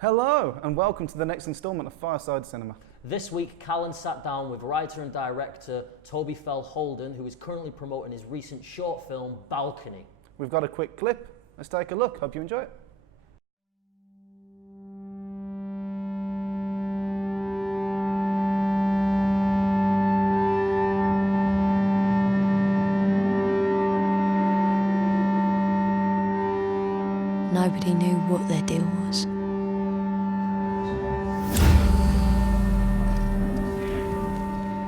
Hello, and welcome to the next instalment of Fireside Cinema. This week, Callan sat down with writer and director Toby Fell-Holden, who is currently promoting his recent short film, Balcony. We've got a quick clip. Let's take a look. Hope you enjoy it. Nobody knew what their deal was.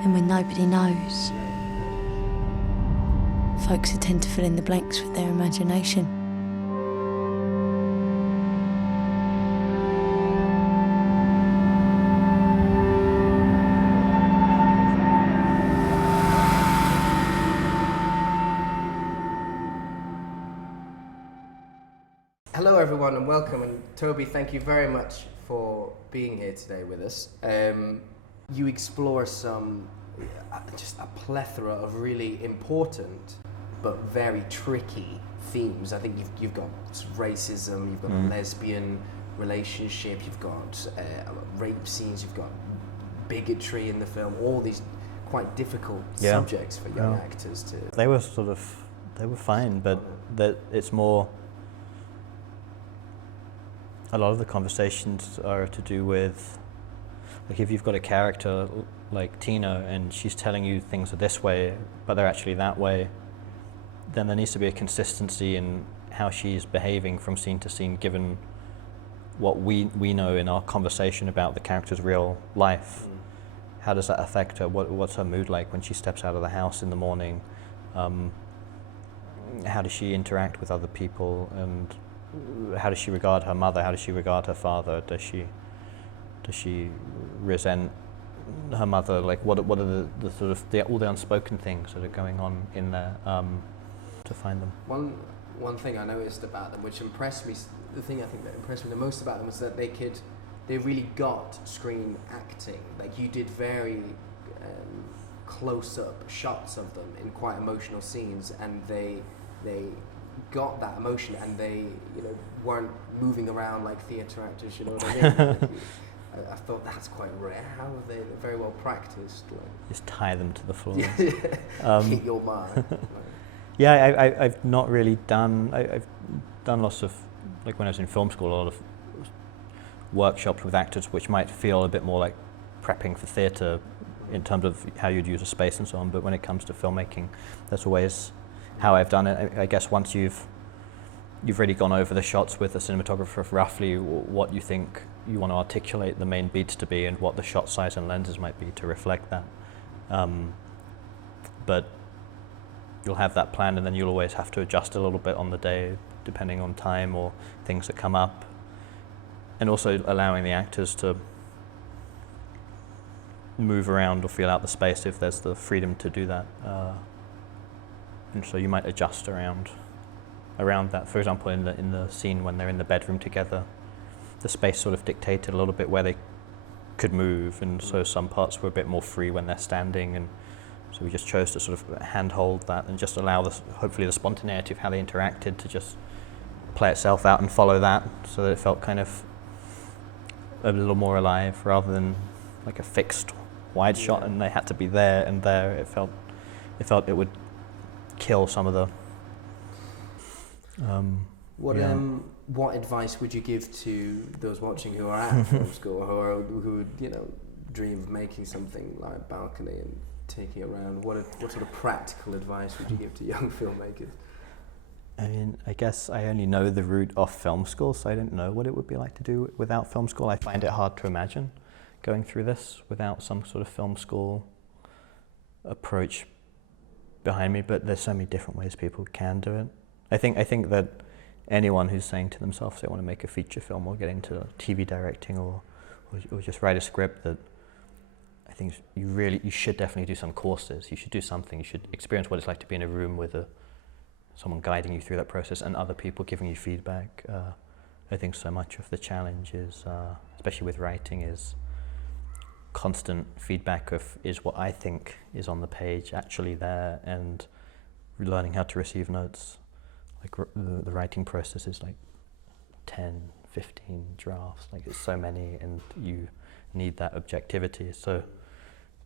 And when nobody knows, folks tend to fill in the blanks with their imagination. Hello everyone and welcome, and Toby, thank you very much for being here today with us. You explore just a plethora of really important but very tricky themes. I think you've got racism, you've got a lesbian relationship, you've got rape scenes, you've got bigotry in the film, all these quite difficult subjects for young actors to... They were fine, but that it's more... A lot of the conversations are to do with, like, if you've got a character like Tina and she's telling you things are this way, but they're actually that way, then there needs to be a consistency in how she's behaving from scene to scene, given what we know in our conversation about the character's real life. How does that affect her? What's her mood like when she steps out of the house in the morning? How does she interact with other people? And how does she regard her mother? How does she regard her father? Does she resent her mother? Like, what are the sort of all the unspoken things that are going on in there to find them? One thing I noticed about them, which impressed me, the thing I think that impressed me the most about them was that they really got screen acting. Like, you did very close-up shots of them in quite emotional scenes, and they got that emotion, and they weren't moving around like theatre actors, you know what I mean? I thought that's quite rare. How are they? They're very well practiced. Like. Just tie them to the floor. Hit your mark. Yeah, I've not really done. I've done lots of, like when I was in film school, a lot of workshops with actors, which might feel a bit more like prepping for theatre in terms of how you'd use a space and so on. But when it comes to filmmaking, that's always how I've done it. I guess once you've really gone over the shots with the cinematographer, roughly what you think you want to articulate the main beats to be and what the shot size and lenses might be to reflect that. But you'll have that plan, and then you'll always have to adjust a little bit on the day depending on time or things that come up. And also allowing the actors to move around or feel out the space if there's the freedom to do that. And so you might adjust around that. For example, in the scene when they're in the bedroom together, the space sort of dictated a little bit where they could move, and so some parts were a bit more free when they're standing, and so we just chose to sort of handhold that and just allow hopefully the spontaneity of how they interacted to just play itself out and follow that, so that it felt kind of a little more alive rather than like a fixed wide shot and they had to be there and there. It felt it would kill some of the what advice would you give to those watching who are at film school, who dream of making something like Balcony and taking it around? What sort of practical advice would you give to young filmmakers? I mean, I guess I only know the route off film school, so I don't know what it would be like to do without film school. I find it hard to imagine going through this without some sort of film school approach behind me, but there's so many different ways people can do it. I think that anyone who's saying to themselves they want to make a feature film or get into TV directing or just write a script, that I think you should definitely do some courses. You should do something. You should experience what it's like to be in a room with someone guiding you through that process and other people giving you feedback. I think so much of the challenge is, especially with writing, is constant feedback of, is what I think is on the page actually there, and learning how to receive notes. Like the writing process is like 10, 15 drafts. Like it's so many, and you need that objectivity. So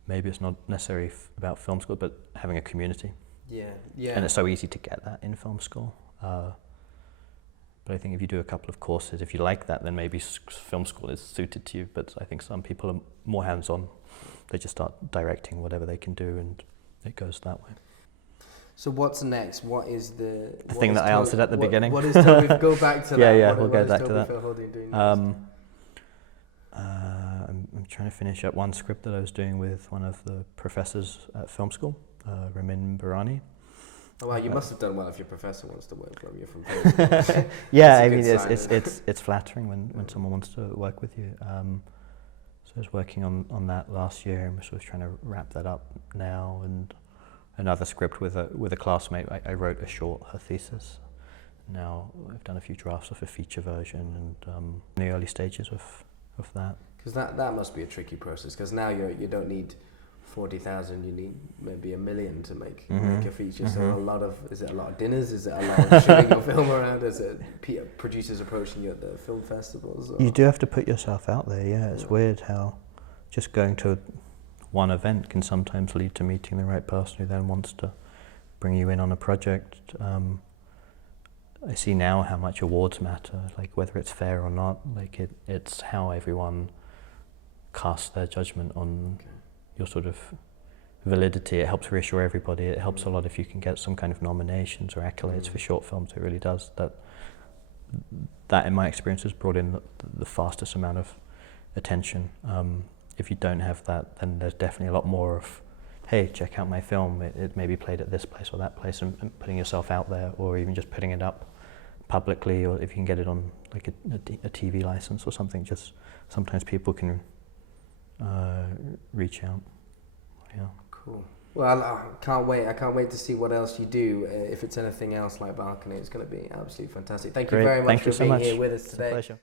maybe it's not necessarily about film school, but having a community. Yeah, yeah. And it's so easy to get that in film school. But I think if you do a couple of courses, if you like that, then maybe film school is suited to you. But I think some people are more hands-on. They just start directing whatever they can do, and it goes that way. So what's next? What is the thing that I answered at the beginning? What is Toby? Go back to that. Yeah, What we'll go back to Toby that. Fell-Holden doing next? I'm trying to finish up one script that I was doing with one of the professors at film school, Ramin Barani. Oh wow, you must have done well if your professor wants to work from you from film school. Yeah, That's a I good mean sign. it's flattering when someone wants to work with you. So I was working on that last year, and we're sort of trying to wrap that up now. And another script with a classmate. I wrote a short, her thesis. Now I've done a few drafts of a feature version, and in the early stages of that. Because that must be a tricky process. Because now you don't need 40,000. You need maybe 1 million to make a feature. So is it a lot of dinners? Is it a lot of showing your film around? Is it producers approaching you at the film festivals? Or? You do have to put yourself out there. Yeah, it's weird how just going to one event can sometimes lead to meeting the right person who then wants to bring you in on a project. I see now how much awards matter, like whether it's fair or not. Like it's how everyone casts their judgment on your sort of validity. It helps reassure everybody. It helps a lot if you can get some kind of nominations or accolades for short films. It really does. That in my experience has brought in the fastest amount of attention. If you don't have that, then there's definitely a lot more of, hey, check out my film. It may be played at this place or that place, and putting yourself out there, or even just putting it up publicly, or if you can get it on like a TV license or something. Just sometimes people can reach out. Yeah. Cool. Well, I can't wait. I can't wait to see what else you do. If it's anything else like Balcony, it's going to be absolutely fantastic. Thank you Great. very much Thank for you so being much. here with us It's a today. pleasure.